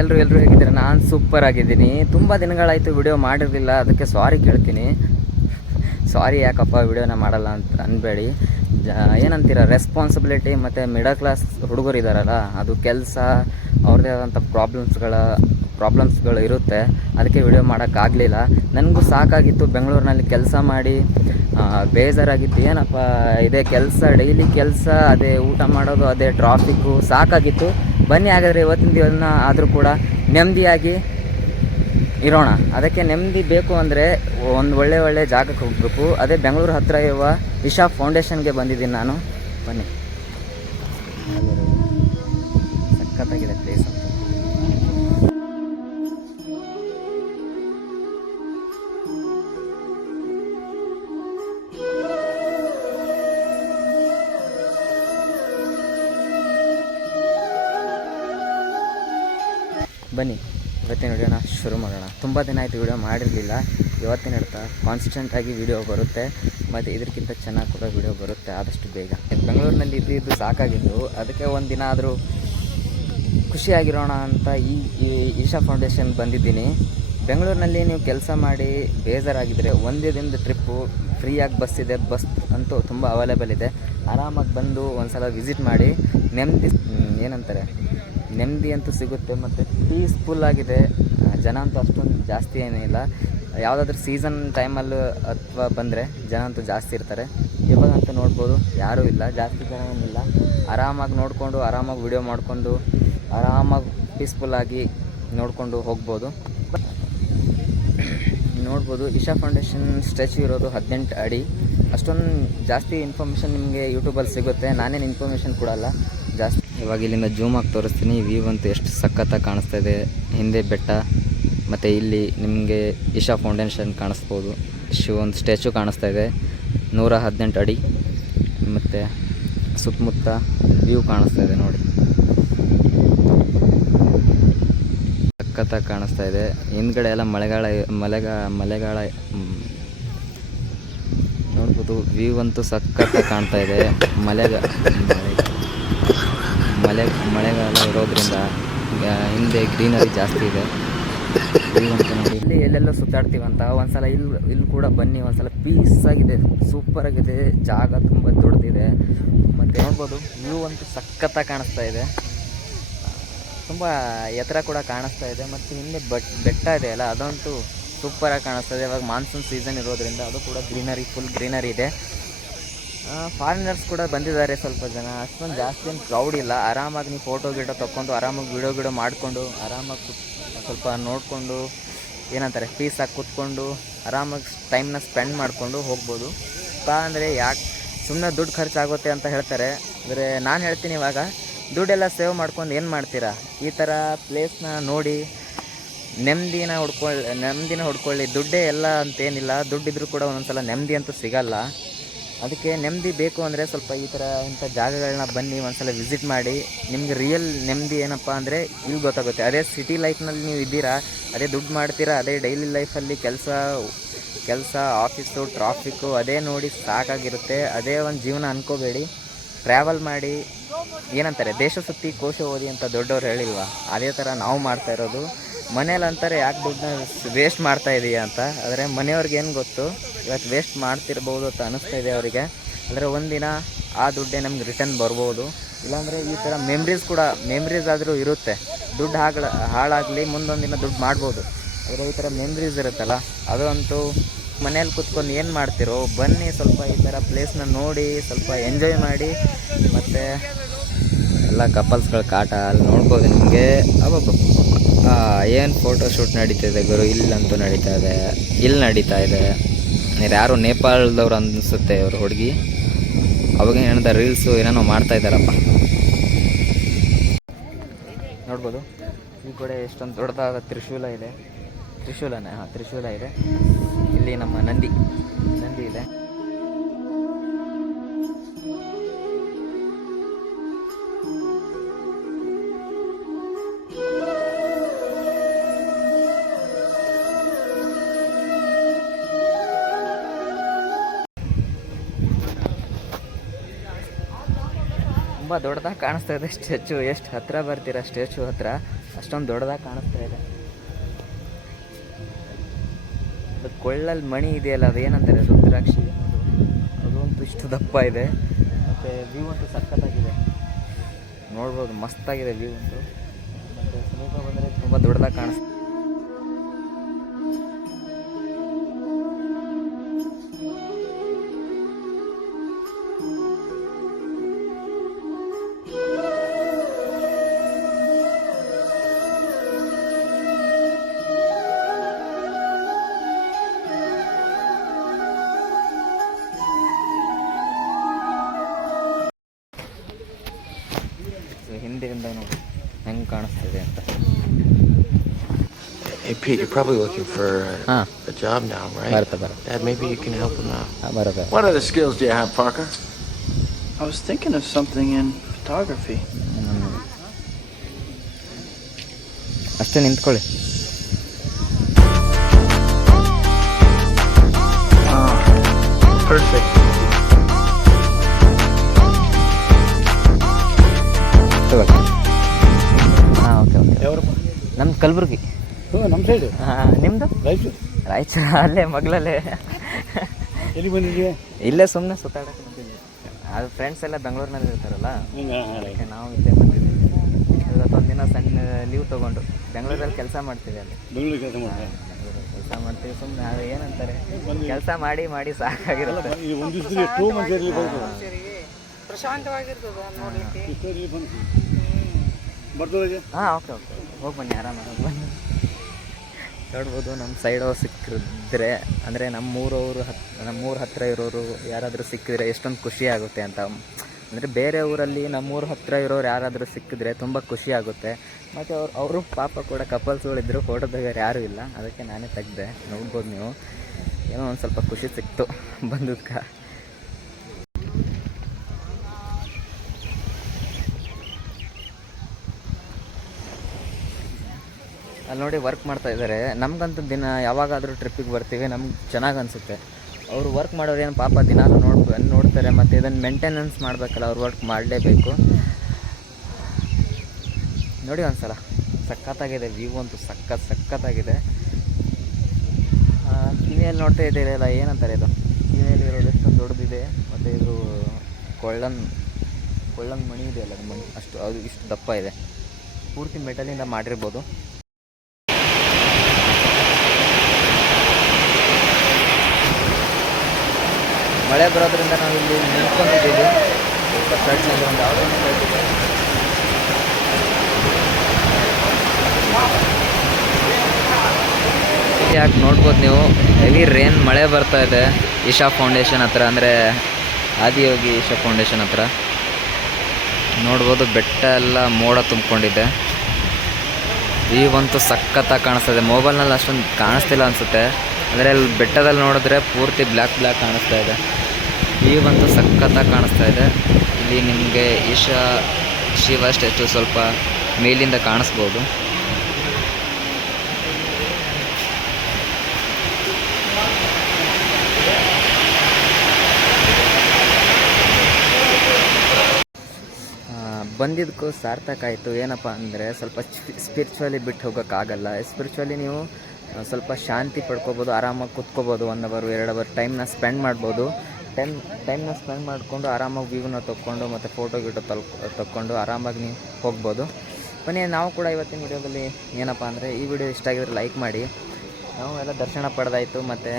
ಎಲ್ಲರೂ ಹೇಗಿದ್ದೀರಾ? ನಾನು ಸೂಪರ್ ಆಗಿದ್ದೀನಿ. ತುಂಬ ದಿನಗಳಾಯಿತು ವಿಡಿಯೋ ಮಾಡಿರಲಿಲ್ಲ, ಅದಕ್ಕೆ ಸಾರಿ ಕೇಳ್ತೀನಿ. ಸಾರಿ ಯಾಕಪ್ಪ ವಿಡಿಯೋನ ಮಾಡಲ್ಲ ಅಂತ ಅನ್ಬೇಡಿ. ಏನಂತೀರ, ರೆಸ್ಪಾನ್ಸಿಬಿಲಿಟಿ ಮತ್ತು ಮಿಡಲ್ ಕ್ಲಾಸ್ ಹುಡುಗರು ಇದ್ದಾರಲ್ಲ, ಅದು ಕೆಲಸ ಅವ್ರದ್ದೇ ಆದಂಥ ಪ್ರಾಬ್ಲಮ್ಸ್ಗಳು ಇರುತ್ತೆ. ಅದಕ್ಕೆ ವಿಡಿಯೋ ಮಾಡೋಕ್ಕಾಗಲಿಲ್ಲ. ನನಗೂ ಸಾಕಾಗಿತ್ತು ಬೆಂಗಳೂರಿನಲ್ಲಿ ಕೆಲಸ ಮಾಡಿ, ಬೇಜಾರಾಗಿತ್ತು. ಏನಪ್ಪ ಇದೇ ಕೆಲಸ, ಡೈಲಿ ಕೆಲಸ, ಅದೇ ಊಟ ಮಾಡೋದು, ಅದೇ ಟ್ರಾಫಿಕ್ಕು, ಸಾಕಾಗಿತ್ತು. ಬನ್ನಿ ಹಾಗಾದರೆ ಇವತ್ತಿನ ದಿನ ಆದರೂ ಕೂಡ ನೆಮ್ಮದಿಯಾಗಿ ಇರೋಣ. ಅದಕ್ಕೆ ನೆಮ್ಮದಿ ಬೇಕು ಅಂದರೆ ಒಂದು ಒಳ್ಳೆ ಜಾಗಕ್ಕೆ ಹೋಗಬೇಕು. ಅದೇ ಬೆಂಗಳೂರು ಹತ್ತಿರ ಇರುವ ಇಶಾ ಫೌಂಡೇಶನ್ಗೆ ಬಂದಿದ್ದೀನಿ ನಾನು. ಬನ್ನಿ, ಸಖತ್ತಾಗಿದೆ ಪ್ಲೇಸ್. ಬನ್ನಿ ಇವತ್ತಿನ ವಿಡಿಯೋನ ಶುರು ಮಾಡೋಣ. ತುಂಬ ದಿನ ಆಯಿತು ವಿಡಿಯೋ ಮಾಡಿರಲಿಲ್ಲ. ಇವತ್ತಿನ ಹೇಳ್ತಾ ಕಾನ್ಸ್ಟೆಂಟಾಗಿ ವಿಡಿಯೋ ಬರುತ್ತೆ, ಮತ್ತು ಇದಕ್ಕಿಂತ ಚೆನ್ನಾಗಿ ಕೂಡ ವಿಡಿಯೋ ಬರುತ್ತೆ ಆದಷ್ಟು ಬೇಗ. ಬೆಂಗಳೂರಿನಲ್ಲಿ ಇದ್ದು ಸಾಕಾಗಿದ್ದು, ಅದಕ್ಕೆ ಒಂದು ದಿನ ಆದರೂ ಖುಷಿಯಾಗಿರೋಣ ಅಂತ ಈ ಈಶಾ ಫೌಂಡೇಶನ್ ಬಂದಿದ್ದೀನಿ. ಬೆಂಗಳೂರಿನಲ್ಲಿ ನೀವು ಕೆಲಸ ಮಾಡಿ ಬೇಜಾರಾಗಿದ್ದರೆ ಒಂದೇ ದಿನದ ಟ್ರಿಪ್ಪು ಫ್ರೀಯಾಗಿ ಬಸ್ ಇದೆ. ಬಸ್ ಅಂತೂ ತುಂಬ ಅವೈಲೇಬಲ್ ಇದೆ. ಆರಾಮಾಗಿ ಬಂದು ಒಂದು ಸಲ ವಿಸಿಟ್ ಮಾಡಿ ನೆಮ್ಮದಿ ಅಂತೂ ಸಿಗುತ್ತೆ. ಮತ್ತು ಪೀಸ್ಫುಲ್ಲಾಗಿದೆ. ಜನ ಅಂತೂ ಅಷ್ಟೊಂದು ಜಾಸ್ತಿ ಏನಿಲ್ಲ. ಯಾವುದಾದ್ರೂ ಸೀಸನ್ ಟೈಮಲ್ಲೂ ಅಥವಾ ಬಂದರೆ ಜನ ಅಂತೂ ಜಾಸ್ತಿ ಇರ್ತಾರೆ. ಇವಾಗಂತೂ ನೋಡ್ಬೋದು ಯಾರೂ ಇಲ್ಲ, ಜಾಸ್ತಿ ಜನ ಏನಿಲ್ಲ. ಆರಾಮಾಗಿ ನೋಡಿಕೊಂಡು, ಆರಾಮಾಗಿ ವಿಡಿಯೋ ಮಾಡಿಕೊಂಡು, ಆರಾಮಾಗಿ ಪೀಸ್ಫುಲ್ಲಾಗಿ ನೋಡಿಕೊಂಡು ಹೋಗ್ಬೋದು. ನೋಡ್ಬೋದು ಇಶಾ ಫೌಂಡೇಶನ್ ಸ್ಟ್ಯಾಚ್ಯೂ ಇರೋದು 18 ಅಡಿ. ಅಷ್ಟೊಂದು ಜಾಸ್ತಿ ಇನ್ಫಾರ್ಮೇಷನ್ ನಿಮಗೆ ಯೂಟ್ಯೂಬಲ್ಲಿ ಸಿಗುತ್ತೆ. ನಾನೇನು ಇನ್ಫಾರ್ಮೇಷನ್ ಕೊಡಲ್ಲ ಜಾಸ್ತಿ. ಇವಾಗ ಇಲ್ಲಿಂದ ಜೂಮ್ ಆಗಿ ತೋರಿಸ್ತೀನಿ. ವ್ಯೂ ಅಂತೂ ಎಷ್ಟು ಸಖತ್ತಾಗಿ ಕಾಣಿಸ್ತಾ ಇದೆ. ಹಿಂದೆ ಬೆಟ್ಟ, ಮತ್ತು ಇಲ್ಲಿ ನಿಮಗೆ ಇಶಾ ಫೌಂಡೇಶನ್ ಕಾಣಿಸ್ಬೋದು. ಒಂದು ಸ್ಟ್ಯಾಚ್ಯೂ ಕಾಣಿಸ್ತಾ ಇದೆ, 118 ಅಡಿ. ಮತ್ತು ಸುತ್ತಮುತ್ತ ವ್ಯೂ ಕಾಣಿಸ್ತಾ ಇದೆ ನೋಡಿ, ಸಖತ್ತಾಗಿ ಕಾಣಿಸ್ತಾ ಇದೆ. ಹಿಂದ್ಗಡೆ ಎಲ್ಲ ಮಳೆಗಾಲ ನೋಡ್ಬೋದು. ವ್ಯೂ ಅಂತೂ ಸಖತ್ತಾಗಿ ಕಾಣ್ತಾ ಇದೆ. ಮಳೆಗಾಲ ಇರೋದ್ರಿಂದ ಹಿಂದೆ ಗ್ರೀನರಿ ಜಾಸ್ತಿ ಇದೆ. ಇಲ್ಲಿ ಎಲ್ಲೆಲ್ಲೋ ಸುತ್ತಾಡ್ತೀವಂತ ಒಂದ್ಸಲ ಇಲ್ಲಿ ಕೂಡ ಬನ್ನಿ. ಒಂದ್ಸಲ ಪೀಸಾಗಿದೆ, ಸೂಪರಾಗಿದೆ. ಜಾಗ ತುಂಬ ದೊಡ್ಡದಿದೆ. ಮತ್ತು ನೋಡ್ಬೋದು ವ್ಯೂ ಅಂತೂ ಸಖತ್ತಾಗಿ ಕಾಣಿಸ್ತಾ ಇದೆ. ತುಂಬ ಎತ್ತರ ಕೂಡ ಕಾಣಿಸ್ತಾ ಇದೆ. ಮತ್ತು ಹಿಂದೆ ಬೆಟ್ಟ ಇದೆ ಅಲ್ಲ, ಅದಂತೂ ಸೂಪರಾಗಿ ಕಾಣಿಸ್ತಾ ಇದೆ. ಇವಾಗ ಮಾನ್ಸೂನ್ ಸೀಸನ್ ಇರೋದ್ರಿಂದ ಅದು ಕೂಡ ಫುಲ್ ಗ್ರೀನರಿ ಇದೆ. ಫಾರಿನರ್ಸ್ ಕೂಡ ಬಂದಿದ್ದಾರೆ ಸ್ವಲ್ಪ ಜನ. ಅಷ್ಟೊಂದು ಜಾಸ್ತಿ ಏನು ಕ್ರೌಡ್ ಇಲ್ಲ. ಆರಾಮಾಗಿ ನೀವು ಫೋಟೋ ತೊಗೊಂಡು, ಆರಾಮಾಗಿ ವಿಡಿಯೋ ಮಾಡಿಕೊಂಡು, ಆರಾಮಾಗಿ ಸ್ವಲ್ಪ ನೋಡಿಕೊಂಡು, ಏನಂತಾರೆ, ಪೀಸಾಗಿ ಕೂತ್ಕೊಂಡು ಆರಾಮಾಗಿ ಟೈಮ್ನ ಸ್ಪೆಂಡ್ ಮಾಡಿಕೊಂಡು ಹೋಗ್ಬೋದು. ಅಂದರೆ ಯಾಕೆ ಸುಮ್ಮನೆ ದುಡ್ಡು ಖರ್ಚಾಗುತ್ತೆ ಅಂತ ಹೇಳ್ತಾರೆ. ಅಂದರೆ ನಾನು ಹೇಳ್ತೀನಿ, ಇವಾಗ ದುಡ್ಡೆಲ್ಲ ಸೇವ್ ಮಾಡ್ಕೊಂಡು ಏನು ಮಾಡ್ತೀರಾ, ಈ ಥರ ಪ್ಲೇಸ್ನ ನೋಡಿ ನೆಮ್ಮದಿನ ಹುಡ್ಕೊಳ್ಳಿ. ದುಡ್ಡೇ ಎಲ್ಲ ಅಂತೇನಿಲ್ಲ. ದುಡ್ಡಿದ್ರೂ ಕೂಡ ಒಂದೊಂದ್ಸಲ ನೆಮ್ಮದಿ ಅಂತೂ ಸಿಗಲ್ಲ. ಅದಕ್ಕೆ ನೆಮ್ಮದಿ ಬೇಕು ಅಂದರೆ ಸ್ವಲ್ಪ ಇಂಥ ಜಾಗಗಳನ್ನ ಬನ್ನಿ, ಒಂದ್ಸಲ ವಿಸಿಟ್ ಮಾಡಿ. ನಿಮಗೆ ರಿಯಲ್ ನೆಮ್ಮದಿ ಏನಪ್ಪ ಅಂದರೆ ಇಲ್ಲಿ ಗೊತ್ತಾಗುತ್ತೆ. ಅದೇ ಸಿಟಿ ಲೈಫ್ನಲ್ಲಿ ನೀವು ಇದ್ದೀರಾ, ಅದೇ ದುಡ್ಡು ಮಾಡ್ತೀರಾ, ಅದೇ ಡೈಲಿ ಲೈಫಲ್ಲಿ ಕೆಲಸ ಆಫೀಸು, ಟ್ರಾಫಿಕ್ಕು ಅದೇ ನೋಡಿ ಸಾಕಾಗಿರುತ್ತೆ. ಅದೇ ಒಂದು ಜೀವನ ಅಂದ್ಕೋಬೇಡಿ. ಟ್ರಾವೆಲ್ ಮಾಡಿ, ಏನಂತಾರೆ, ದೇಶ ಸುತ್ತಿ ಕೋಶ ಓದಿ ಅಂತ ದೊಡ್ಡವ್ರು ಹೇಳಿಲ್ವಾ, ಅದೇ ಥರ ನಾವು ಮಾಡ್ತಾ ಇರೋದು. ಮನೇಲಿ ಅಂತಾರೆ ಯಾಕೆ ದುಡ್ಡನ್ನ ವೇಸ್ಟ್ ಮಾಡ್ತಾ ಇದೀಯಾ ಅಂತ. ಆದರೆ ಮನೆಯವ್ರಿಗೆ ಏನು ಗೊತ್ತು, ಇವತ್ತು ವೇಸ್ಟ್ ಮಾಡ್ತಿರ್ಬೋದು ಅಂತ ಅನ್ನಿಸ್ತಾ ಇದೆ ಅವರಿಗೆ. ಅಂದರೆ ಒಂದಿನ ಆ ದುಡ್ಡೇ ನಮ್ಗೆ ರಿಟರ್ನ್ ಬರ್ಬೋದು. ಇಲ್ಲಾಂದರೆ ಈ ಥರ ಮೆಮ್ರೀಸ್ ಆದರೂ ಇರುತ್ತೆ. ದುಡ್ಡು ಹಾಳಾಗಲಿ, ಮುಂದೊಂದು ದಿನ ದುಡ್ಡು ಮಾಡ್ಬೋದು. ಆದರೆ ಈ ಥರ ಮೆಮ್ರೀಸ್ ಇರುತ್ತಲ್ಲ, ಅದಂತೂ ಮನೇಲಿ ಕೂತ್ಕೊಂಡು ಏನು ಮಾಡ್ತಿರೋ. ಬನ್ನಿ, ಸ್ವಲ್ಪ ಈ ಥರ ಪ್ಲೇಸ್ನ ನೋಡಿ, ಸ್ವಲ್ಪ ಎಂಜಾಯ್ ಮಾಡಿ. ಮತ್ತು ಎಲ್ಲ ಕಪಲ್ಸ್ಗಳ ಕಾಟ ಅಲ್ಲಿ ನೋಡ್ಬೋದು ನಿಮಗೆ. ಏನು ಫೋಟೋ ಶೂಟ್ ನಡೀತಿದೆ ಗುರು, ಇಲ್ಲಂತೂ ನಡೀತಾ ಇದೆ. ಯಾರೋ ನೇಪಾಳದವ್ರು ಅನಿಸುತ್ತೆ ಅವ್ರ ಹುಡುಗಿ. ಅವಾಗ ಏನಂತ ರೀಲ್ಸು ಏನೇನೋ ಮಾಡ್ತಾ ಇದ್ದಾರಪ್ಪ. ನೋಡ್ಬೋದು ಈ ಕಡೆ ಎಷ್ಟೊಂದು ದೊಡ್ಡದಾದ ತ್ರಿಶೂಲ ಇದೆ. ತ್ರಿಶೂಲ ಇದೆ. ಇಲ್ಲಿ ನಮ್ಮ ನಂದಿ ಇದೆ. ತುಂಬ ದೊಡ್ಡದಾಗಿ ಕಾಣಿಸ್ತಾ ಇದೆ ಸ್ಟ್ಯಾಚು. ಎಷ್ಟು ಹತ್ತಿರ ಬರ್ತೀರಾ ಸ್ಟ್ಯಾಚು ಹತ್ರ. ಅಷ್ಟೊಂದು ದೊಡ್ಡದಾಗಿ ಕಾಣಿಸ್ತಾ ಇದೆ. ಅದು ಕೊಳ್ಳಲ್ಲಿ ಮಣಿ ಇದೆಯಲ್ಲ, ಅದು ಏನಂತಾರೆ, ರುದ್ರಾಕ್ಷಿ ಅದಂತೂ ಇಷ್ಟು ದಪ್ಪ ಇದೆ. ಮತ್ತು ವ್ಯೂ ಅಂತೂ ಸಖತ್ತಾಗಿದೆ, ನೋಡ್ಬೋದು, ಮಸ್ತಾಗಿದೆ ವ್ಯೂ ಅಂತೂ. ಮತ್ತು ಸಮೀಪ ಬಂದರೆ ತುಂಬ ದೊಡ್ಡದಾಗಿ ಕಾಣಿಸ್ತಾ. ಹಿಂದೆಯಿಂದ ನೋಡಿ ಹೆಂಗೆ ಕಾಣಿಸ್ತಿದೆ ಅಂತ. Hey Pete, you're probably looking for a job now, right? Dad, maybe you can help him out. What other skills do you have, Parker? I was thinking of something in photography. ಅಷ್ಟೇ ನಿಂತ್ಕೊಳ್ಳಿ. Perfect. ಹಾಂ, okay. ನಮ್ದು ಕಲಬುರ್ಗಿ. ನಮ್ಮ side. ಹಾಂ, ನಿಮ್ಮದು ರಾಯಚೂರು. ಅಲ್ಲೇ ಮಗಳಲ್ಲೇ. ಎಲ್ಲಿ ಬಂದಿದ್ದೀವಿ? ಇಲ್ಲೇ ಸುಮ್ಮನೆ ಸುತ್ತಾಡಕ್ಕೆ ಬಂದಿದ್ವಿ. ಅದು ಫ್ರೆಂಡ್ಸ್ ಎಲ್ಲ ಬೆಂಗಳೂರಿನಲ್ಲಿ ಇರ್ತಾರಲ್ಲ, ಅದಕ್ಕೆ ನಾವು ಇಲ್ಲೇ ಬಂದಿದ್ದೀವಿ. ಇವತ್ತೊಂದು ದಿನ ಸಣ್ಣ ಲೀವ್ ತೊಗೊಂಡು ಬೆಂಗಳೂರಲ್ಲಿ ಕೆಲಸ ಮಾಡ್ತೀವಿ. ಅಲ್ಲಿ ಬೆಂಗಳೂರು ಕೆಲಸ ಮಾಡ್ತಾರೆ. ಕೆಲಸ ಮಾಡ್ತೀವಿ ಸುಮ್ಮನೆ. ಅದು ಏನಂತಾರೆ, ಕೆಲಸ ಮಾಡಿ ಮಾಡಿ ಸಾಕಾಗಿರುತ್ತೆ. ಒಂದು ದಿವಸದಲ್ಲಿ ಎಷ್ಟೋ ಮಂದಿ ಇರಲಿ ಪ್ರಶಾಂತವಾಗಿರ್ತದೆ ನೋಡ್ಲಿಕ್ಕೆ. ಬರ್ದೋಳಿಗೆ. ಹಾಂ, ಓಕೆ. ಹೋಗಿ ಬನ್ನಿ, ಆರಾಮಾಗಿ ಬನ್ನಿ. ನೋಡ್ಬೋದು, ನಮ್ಮ ಸೈಡ್ ಅವ್ರು ಸಿಕ್ಕಿದ್ರೆ, ಅಂದರೆ ನಮ್ಮೂರ ಹತ್ತಿರ ಇರೋರು ಯಾರಾದರೂ ಸಿಕ್ಕಿದ್ರೆ ಎಷ್ಟೊಂದು ಖುಷಿ ಆಗುತ್ತೆ ಅಂತ. ಅಂದರೆ ಬೇರೆ ಊರಲ್ಲಿ ನಮ್ಮೂರ ಹತ್ತಿರ ಇರೋರು ಯಾರಾದರೂ ಸಿಕ್ಕಿದ್ರೆ ತುಂಬ ಖುಷಿ ಆಗುತ್ತೆ. ಮತ್ತು ಅವರು ಪಾಪ ಕೂಡ ಕಪಲ್ಸ್ಗಳಿದ್ರು, ಫೋಟೋ ತೆಗಿಯೋರು ಯಾರೂ ಇಲ್ಲ, ಅದಕ್ಕೆ ನಾನೇ ತೆಗೆದೆ. ನೋಡ್ಬೋದು ನೀವು, ಏನೋ ಒಂದು ಸ್ವಲ್ಪ ಖುಷಿ ಸಿಕ್ತು ಬಂದದ್ಕ. ಅಲ್ಲಿ ನೋಡಿ ವರ್ಕ್ ಮಾಡ್ತಾ ಇದ್ದಾರೆ. ನಮಗಂತೂ ದಿನ ಯಾವಾಗಾದರೂ ಟ್ರಿಪ್ಪಿಗೆ ಬರ್ತೀವಿ, ನಮ್ಗೆ ಚೆನ್ನಾಗಿ ಅನಿಸುತ್ತೆ. ಅವರು ವರ್ಕ್ ಮಾಡೋರು ಏನು ಪಾಪ ದಿನಾಲು ನೋಡ್ತಾರೆ, ಮತ್ತು ಇದನ್ನು ಮೇಂಟೆನೆನ್ಸ್ ಮಾಡಬೇಕಲ್ಲ, ಅವ್ರು ವರ್ಕ್ ಮಾಡಲೇಬೇಕು. ನೋಡಿ ಒಂದ್ಸಲ, ಸಖತ್ತಾಗಿದೆ ವ್ಯೂ ಅಂತೂ, ಸಖತ್ತಾಗಿದೆ. ಕಿವಿಯಲ್ಲಿ ನೋಡ್ತಾ ಇದ್ದೀರಲ್ಲ, ಏನಂತಾರೆ ಇದು, ಕಿವಿಯಲ್ಲಿ ಇರೋದು ಎಷ್ಟೊಂದು ದೊಡ್ಡದಿದೆ. ಮತ್ತು ಇದು ಕೊಳ್ಳನ್ ಮಣಿ ಇದೆಯಲ್ಲ, ಅದು ಮಣಿ ಅದು ಇಷ್ಟು ದಪ್ಪ ಇದೆ. ಪೂರ್ತಿ ಮೆಟಲಿಂದ ಮಾಡಿರ್ಬೋದು. ಮಳೆ ಬರೋದ್ರಿಂದ ನಾವು ಇಲ್ಲಿ ನಿಂತ್ಕೊಂಡಿದ್ದೀವಿ. ಒಂದು ಯಾವುದೋ ಯಾಕೆ ನೋಡ್ಬೋದು ನೀವು, ಹೆವಿ ರೇನ್ ಮಳೆ ಬರ್ತಾ ಇದೆ ಈಶಾ ಫೌಂಡೇಶನ್ ಹತ್ರ, ಅಂದರೆ ಆದಿಯೋಗಿ ಈಶಾ ಫೌಂಡೇಶನ್ ಹತ್ರ. ನೋಡ್ಬೋದು, ಬೆಟ್ಟ ಎಲ್ಲ ಮೋಡ ತುಂಬಿಕೊಂಡಿದೆ. ಇವಂತೂ ಸಖತ್ತಾಗಿ ಕಾಣಿಸ್ತದೆ. ಮೊಬೈಲ್ನಲ್ಲಿ ಅಷ್ಟೊಂದು ಕಾಣಿಸ್ತಿಲ್ಲ ಅನಿಸುತ್ತೆ, ಅಂದರೆ ಅಲ್ಲಿ ಬೆಟ್ಟದಲ್ಲಿ ನೋಡಿದ್ರೆ ಪೂರ್ತಿ ಬ್ಲ್ಯಾಕ್ ಕಾಣಿಸ್ತಾ ಇದೆ. ಇವಂತೂ ಸಖತ್ತಾಗಿ ಕಾಣಿಸ್ತಾ ಇದೆ. ಇಲ್ಲಿ ನಿಮಗೆ ಶಿವ ಸ್ಟ್ಯಾಚು ಸ್ವಲ್ಪ ಮೇಲಿಂದ ಕಾಣಿಸ್ಬೋದು. ಬಂದಿದ್ದಕ್ಕೂ ಸಾರ್ಥಕ ಆಯಿತು. ಏನಪ್ಪ ಅಂದರೆ ಸ್ವಲ್ಪ ಸ್ಪಿರಿಚುವಲಿ ಬಿಟ್ಟು ಹೋಗೋಕ್ಕಾಗಲ್ಲ. ಸ್ಪಿರಿಚುವಲಿ ನೀವು ಸ್ವಲ್ಪ ಶಾಂತಿ ಪಡ್ಕೋಬೋದು, ಆರಾಮಾಗಿ ಕೂತ್ಕೋಬೋದು. 1 ಅವರ್ 2 ಅವರ್ ಟೈಮ್ನ ಸ್ಪೆಂಡ್ ಮಾಡ್ಬೋದು. ಟೈಮ್ನ ಸ್ಪೆಂಡ್ ಮಾಡಿಕೊಂಡು ಆರಾಮಾಗಿ ವ್ಯೂನ ತೊಗೊಂಡು ಮತ್ತು ಫೋಟೋ ತೊಗೊಂಡು ಆರಾಮಾಗಿ ನೀವು ಹೋಗ್ಬೋದು. ಬನ್ನಿ, ನಾವು ಕೂಡ ಇವತ್ತಿನ ವಿಡಿಯೋದಲ್ಲಿ ಏನಪ್ಪ ಅಂದರೆ, ಈ ವಿಡಿಯೋ ಇಷ್ಟ ಆಗಿದ್ರೆ ಲೈಕ್ ಮಾಡಿ. ನಾವು ಎಲ್ಲ ದರ್ಶನ ಪಡೆದಾಯಿತು, ಮತ್ತು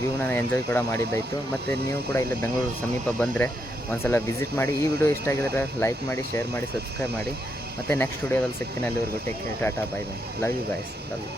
ವ್ಯೂನ ಎಂಜಾಯ್ ಕೂಡ ಮಾಡಿದ್ದಾಯಿತು. ಮತ್ತು ನೀವು ಕೂಡ ಇಲ್ಲೇ ಬೆಂಗಳೂರು ಸಮೀಪ ಬಂದರೆ ಒಂದ್ಸಲ ವಿಸಿಟ್ ಮಾಡಿ. ಈ ವಿಡಿಯೋ ಇಷ್ಟ ಆಗಿದ್ರೆ ಲೈಕ್ ಮಾಡಿ, ಶೇರ್ ಮಾಡಿ, ಸಬ್ಸ್ಕ್ರೈಬ್ ಮಾಡಿ. ಮತ್ತು ನೆಕ್ಸ್ಟ್ ವಿಡಿಯೋದಲ್ಲಿ ಸಿಗ್ತೀನಿ. ಅಲ್ಲಿವರೆಗೂ take care, tata, bye bye. Love you guys, love you.